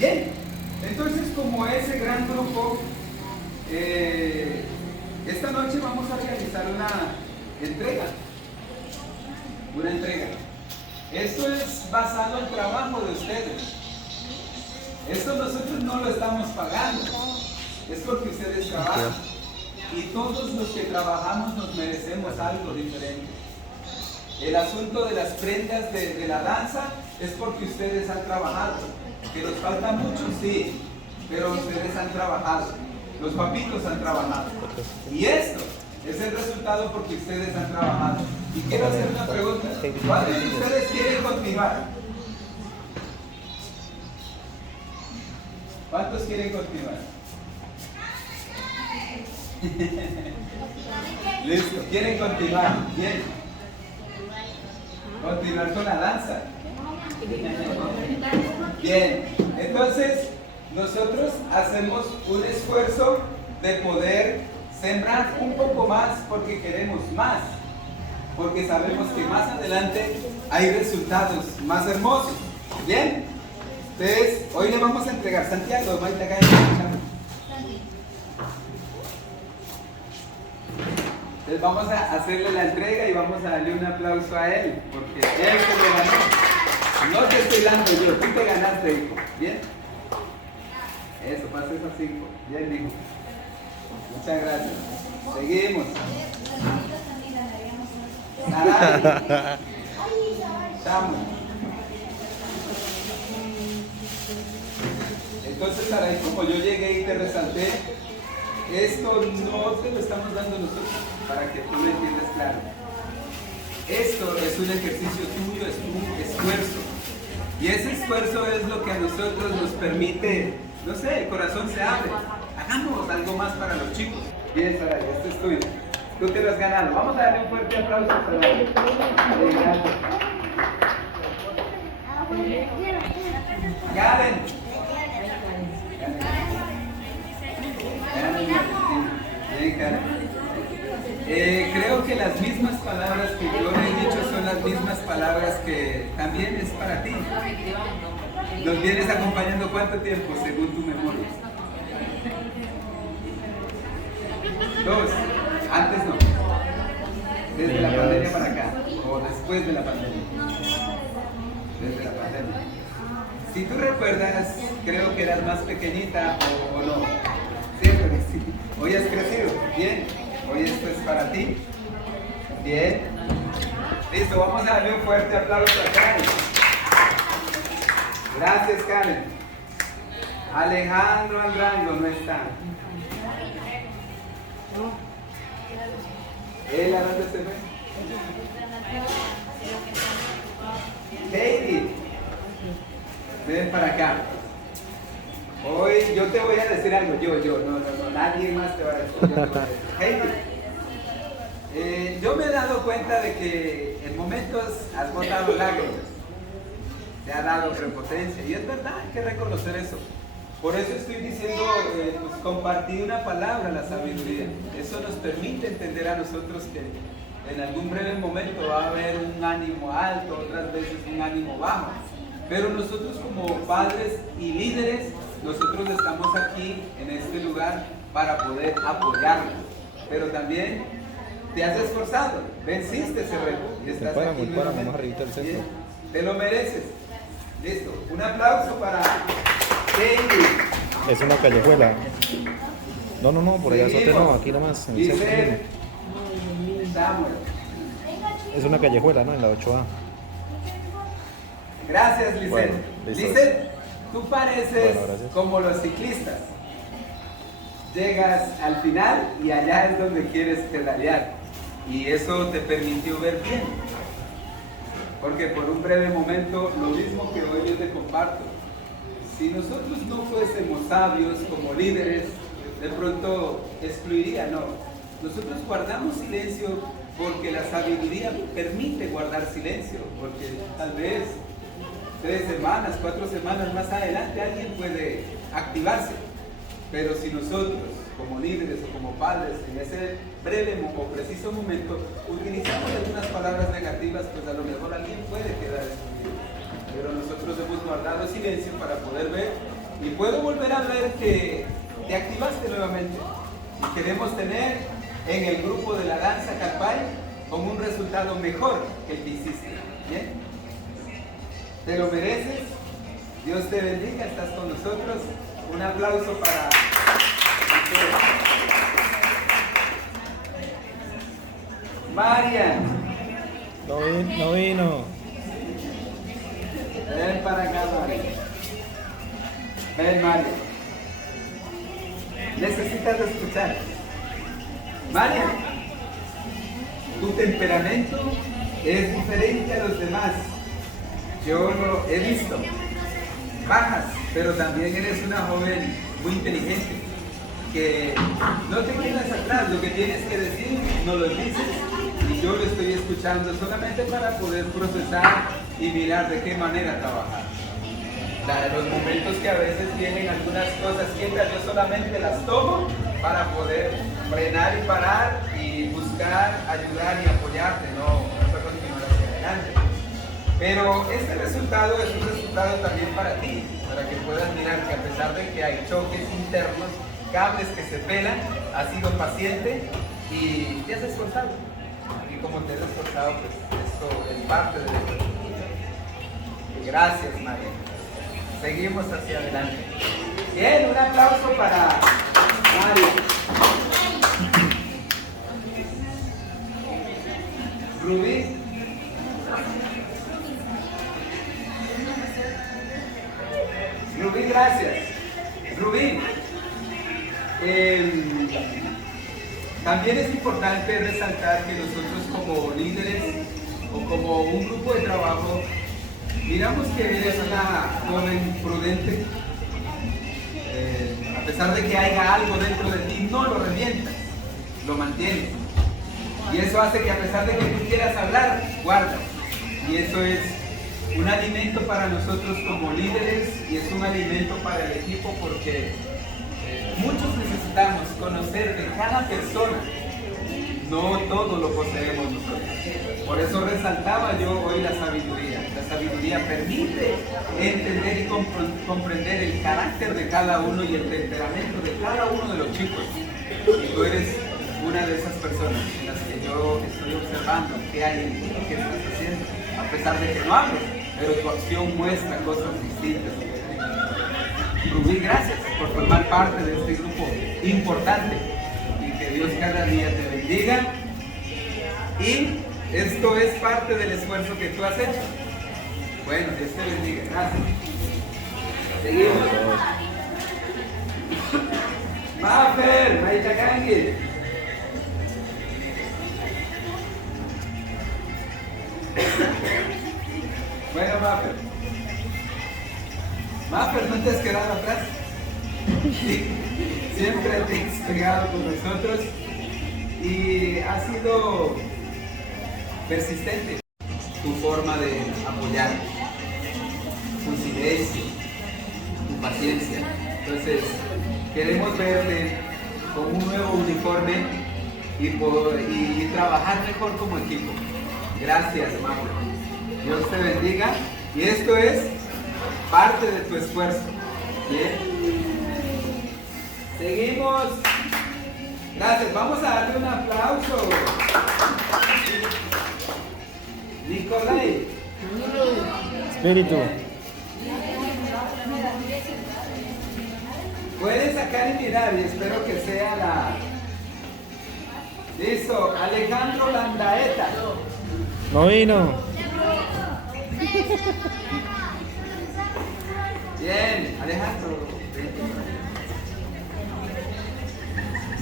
Bien, entonces como ese gran grupo, esta noche vamos a realizar una entrega. Esto es basado en el trabajo de ustedes. Esto nosotros no lo estamos pagando, es porque ustedes trabajan. Y todos los que trabajamos nos merecemos algo diferente. El asunto de las prendas de la danza es porque ustedes han trabajado. Que nos falta mucho, sí, pero ustedes han trabajado. Los papitos han trabajado. Y esto es el resultado porque ustedes han trabajado. Y quiero hacer una pregunta. ¿Cuántos de ustedes quieren continuar? ¿Cuántos quieren continuar? Listo, quieren continuar. Bien. Continuar con la danza. Bien, entonces nosotros hacemos un esfuerzo de poder sembrar un poco más porque queremos más, porque sabemos que más adelante hay resultados más hermosos. Bien, entonces hoy le vamos a entregar Santiago, Maita Gaya. Entonces vamos a hacerle la entrega y vamos a darle un aplauso a él, porque él se lo ganó. No te estoy dando yo, tú te ganaste, hijo. ¿Bien? Eso, pasa esos 5. Bien, hijo. Muchas gracias. Seguimos. Saray. Chamo. Entonces, Saray, como yo llegué y te resalté, esto no te lo estamos dando nosotros, para que tú lo entiendas claro. Esto es un ejercicio tuyo, es un esfuerzo. Y ese esfuerzo es lo que a nosotros nos permite, no sé, el corazón se abre. Hagamos algo más para los chicos. Bien, Saray, esto es tuyo. Tú te lo has ganado. Vamos a darle un fuerte aplauso a Saray. Gracias. Karen. Bien, Karen. Creo que las mismas palabras que yo he dicho son las mismas palabras que también es para ti. ¿Nos vienes acompañando cuánto tiempo según tu memoria? 2. Antes no. Desde la pandemia para acá. O después de la pandemia. Desde la pandemia. Si tú recuerdas, creo que eras más pequeñita o no. ¿Cierto? Sí. Hoy has crecido. Bien. Hoy esto es para ti. Bien. Listo, vamos a darle un fuerte aplauso a Karen. Gracias, Karen. Alejandro Andrango no está. ¿Él a dónde se ve? David. Ven para acá. Hoy yo te voy a decir algo, no, nadie más te va a decir. Yo te voy a decir. Hey, yo me he dado cuenta de que en momentos has botado lágrimas, te ha dado prepotencia, y es verdad, hay que reconocer eso. Por eso estoy diciendo, pues, compartir una palabra, la sabiduría. Eso nos permite entender a nosotros que en algún breve momento va a haber un ánimo alto, otras veces un ánimo bajo. Pero nosotros como padres y líderes, nosotros estamos aquí en este lugar para poder apoyarlos. Pero también te has esforzado, venciste ese reto y estás aquí nuevamente. Bien, te lo mereces. Listo, un aplauso para David. Es una callejuela. No, por allá azote no, aquí nomás. En el centro. Samuel. Es una callejuela, ¿no? En la 8A. Gracias, Lisset. Bueno, Lisset, tú pareces gracias. como los ciclistas. Llegas al final y allá es donde quieres pedalear. Y eso te permitió ver bien. Porque por un breve momento, lo mismo que hoy yo te comparto, si nosotros no fuésemos sabios como líderes, de pronto excluiría, no. Nosotros guardamos silencio porque la sabiduría permite guardar silencio, porque tal vez 3 semanas, 4 semanas más adelante alguien puede activarse. Pero si nosotros, como líderes o como padres, en ese breve o preciso momento, utilizamos algunas palabras negativas, pues a lo mejor alguien puede quedar excluido. Pero nosotros hemos guardado silencio para poder ver Y puedo volver a ver que te activaste nuevamente. Y queremos tener en el grupo de la danza Carpay con un resultado mejor que el que hiciste. ¿Bien? Te lo mereces. Dios te bendiga, estás con nosotros. Un aplauso para Marian. No vino. Ven para acá, Marian. Ven, Marian. Necesitas escuchar. Marian, tu temperamento es diferente a los demás. Yo lo he visto. Bajas, pero también eres una joven muy inteligente, que no te quedas atrás, lo que tienes que decir no lo dices y yo lo estoy escuchando solamente para poder procesar y mirar de qué manera trabajar. Los momentos que a veces vienen algunas cosas quietas, yo solamente las tomo para poder frenar y parar y buscar, ayudar y apoyarte, no continuar hacia adelante. Pero este resultado es un resultado también para ti, para que puedas mirar que a pesar de que hay choques internos, cables que se pelan, has sido paciente y te has esforzado. Y como te has esforzado, pues esto es parte de esto. Gracias, María. Seguimos hacia adelante. Bien, un aplauso para María. Rubí. Rubí, gracias. Rubí, también es importante resaltar que nosotros como líderes o como un grupo de trabajo, miramos que eres una joven prudente. A pesar de que haya algo dentro de ti, no lo revientas, lo mantienes. Y eso hace que a pesar de que tú quieras hablar, guardas. Y eso es un alimento para nosotros como líderes y es un alimento para el equipo porque muchos necesitamos conocer de cada persona. No todo lo poseemos nosotros. Por eso resaltaba yo hoy la sabiduría. La sabiduría permite entender y comprender el carácter de cada uno y el temperamento de cada uno de los chicos. Y tú eres una de esas personas en las que yo estoy observando qué hay en ti, qué estás haciendo, a pesar de que no hables, pero tu acción muestra cosas distintas. Rubí, gracias por formar parte de este grupo importante y que Dios cada día te bendiga. Y esto es parte del esfuerzo que tú has hecho. Bueno, Dios te bendiga. Gracias. Seguimos. Mafer, Maitakangi. Bueno, Mafer. Mafer, ¿no te has quedado atrás? Sí. Siempre te has pegado con nosotros y has sido persistente. Tu forma de apoyar, tu silencio, tu paciencia. Entonces, queremos verte con un nuevo uniforme y trabajar mejor como equipo. Gracias, Mafer. Dios te bendiga. Y esto es parte de tu esfuerzo. Bien. Seguimos. Gracias. Vamos a darle un aplauso. Nicolai. Espíritu. Puedes sacar y mirar y espero que sea la... Listo. Alejandro Landaeta. No vino. Bien, Alejandro.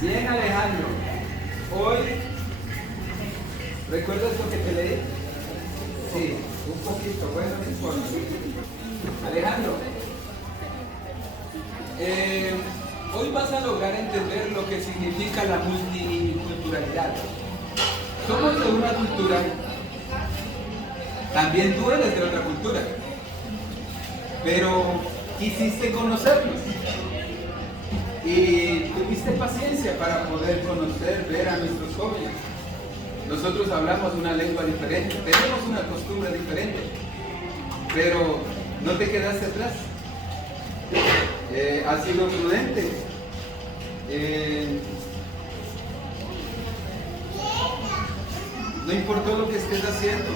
Bien, Alejandro. Hoy, ¿recuerdas lo que te leí? Sí, un poquito. Bueno, no importa. Alejandro, hoy vas a lograr entender lo que significa la multiculturalidad. Somos de una cultura, también tú eres de otra cultura, pero quisiste conocernos y tuviste paciencia para poder conocer, ver a nuestros jóvenes. Nosotros hablamos una lengua diferente, tenemos una costumbre diferente, pero no te quedaste atrás. has sido prudente. No importó lo que estés haciendo,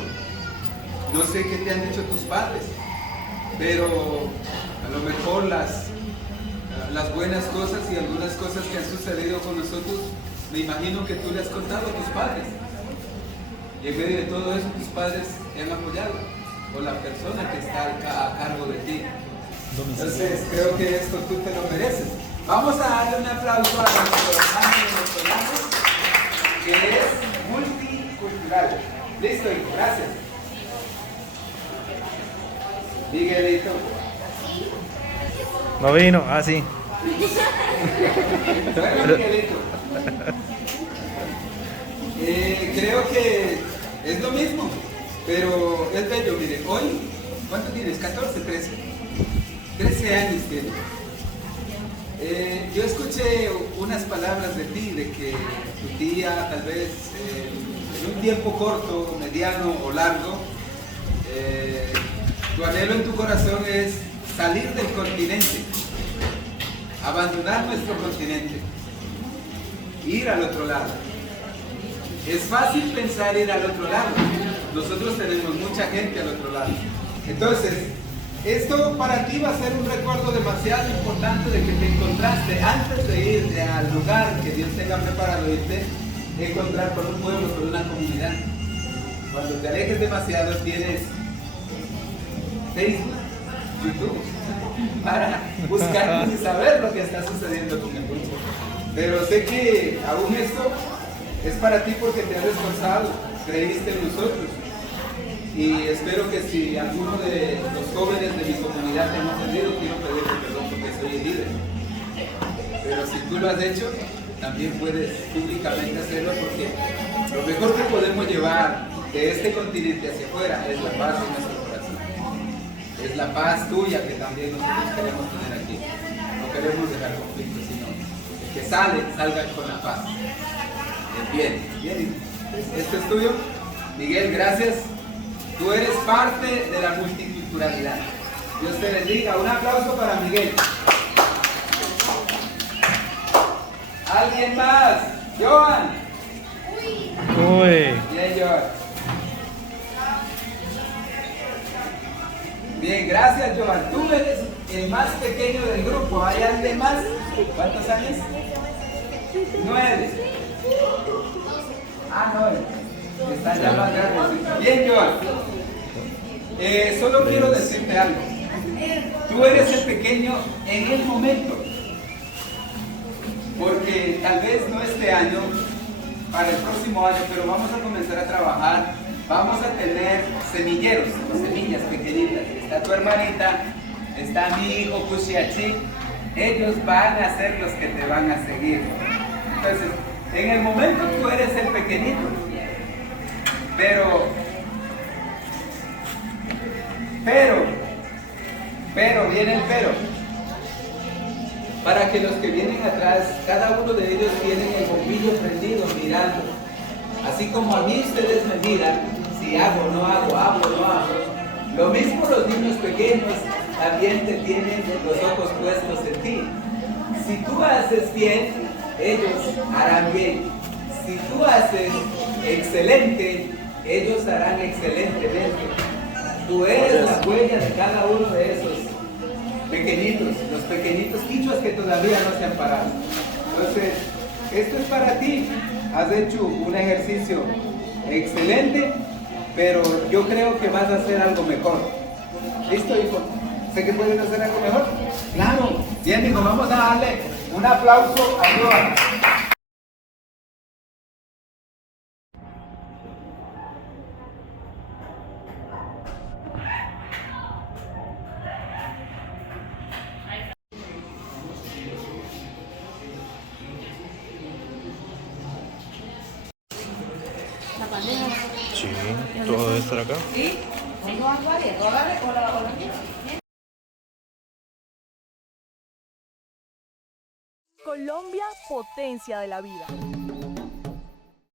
no sé qué te han dicho tus padres, pero a lo mejor las buenas cosas y algunas cosas que han sucedido con nosotros, me imagino que tú le has contado a tus padres. Y en medio de todo eso, tus padres te han apoyado, o la persona que está a cargo de ti. Entonces, creo que esto tú te lo mereces. Vamos a darle un aplauso a nuestro hermano venezolano, que es multicultural. Listo, hijo, gracias. Miguelito. No vino, sí. Bueno, Miguelito. Creo que es lo mismo, pero es bello. Mire, hoy, ¿cuánto tienes? 14, 13. 13 años tienes. Yo escuché unas palabras de ti, de que tu tía, tal vez en un tiempo corto, mediano o largo, tu anhelo en tu corazón es salir del continente, abandonar nuestro continente, ir al otro lado. Es fácil pensar ir al otro lado. Nosotros tenemos mucha gente al otro lado. Entonces, esto para ti va a ser un recuerdo demasiado importante de que te encontraste antes de irte al lugar que Dios tenga preparado irte, encontrar con un pueblo, con una comunidad. Cuando te alejes demasiado tienes Facebook, YouTube, para buscar y saber lo que está sucediendo con el mundo. Pero sé que aún esto es para ti porque te has esforzado, creíste en nosotros. Y espero que si alguno de los jóvenes de mi comunidad te han ofendido, quiero pedirte perdón porque soy el líder. Pero si tú lo has hecho, también puedes públicamente hacerlo, porque lo mejor que podemos llevar de este continente hacia afuera es la paz en nuestro corazón. Es la paz tuya que también nosotros queremos tener aquí. No queremos dejar conflictos, sino que salgan con la paz. Bien. Esto es tuyo. Miguel, gracias. Tú eres parte de la multiculturalidad. Dios te bendiga. Un aplauso para Miguel. ¿Alguien más? Joan. Uy. Bien, Joan. Bien, gracias, Joan. Tú eres el más pequeño del grupo. ¿Hay alguien más? ¿Cuántos años? 9. 9. Están ya más grandes. Bien, Joan. Solo quiero decirte algo. Tú eres el pequeño en el momento. Porque tal vez no este año, para el próximo año, pero vamos a comenzar a trabajar. Vamos a tener semilleros, semillas pequeñitas. Está tu hermanita, está mi hijo Kushiachi. Ellos van a ser los que te van a seguir. Entonces, en el momento tú eres el pequeñito. Pero, viene el pero. Para que los que vienen atrás, cada uno de ellos tiene el bombillo prendido mirando. Así como a mí ustedes me miran, si hago, no hago, hago, no hago. Lo mismo los niños pequeños también te tienen los ojos puestos en ti. Si tú haces bien, ellos harán bien. Si tú haces excelente, ellos harán excelentemente. Tú eres la huella de cada uno de esos pequeñitos, los pequeñitos quichuas que todavía no se han parado. Entonces, esto es para ti. Has hecho un ejercicio excelente, pero yo creo que vas a hacer algo mejor. ¿Listo, hijo? ¿Sé que puedes hacer algo mejor? Claro. Bien, hijo, vamos a darle un aplauso a Joan. Sí, todo debe estar acá. ¿Sí? ¿Tengo varias? ¿Dólares o la Colombia, potencia de la vida.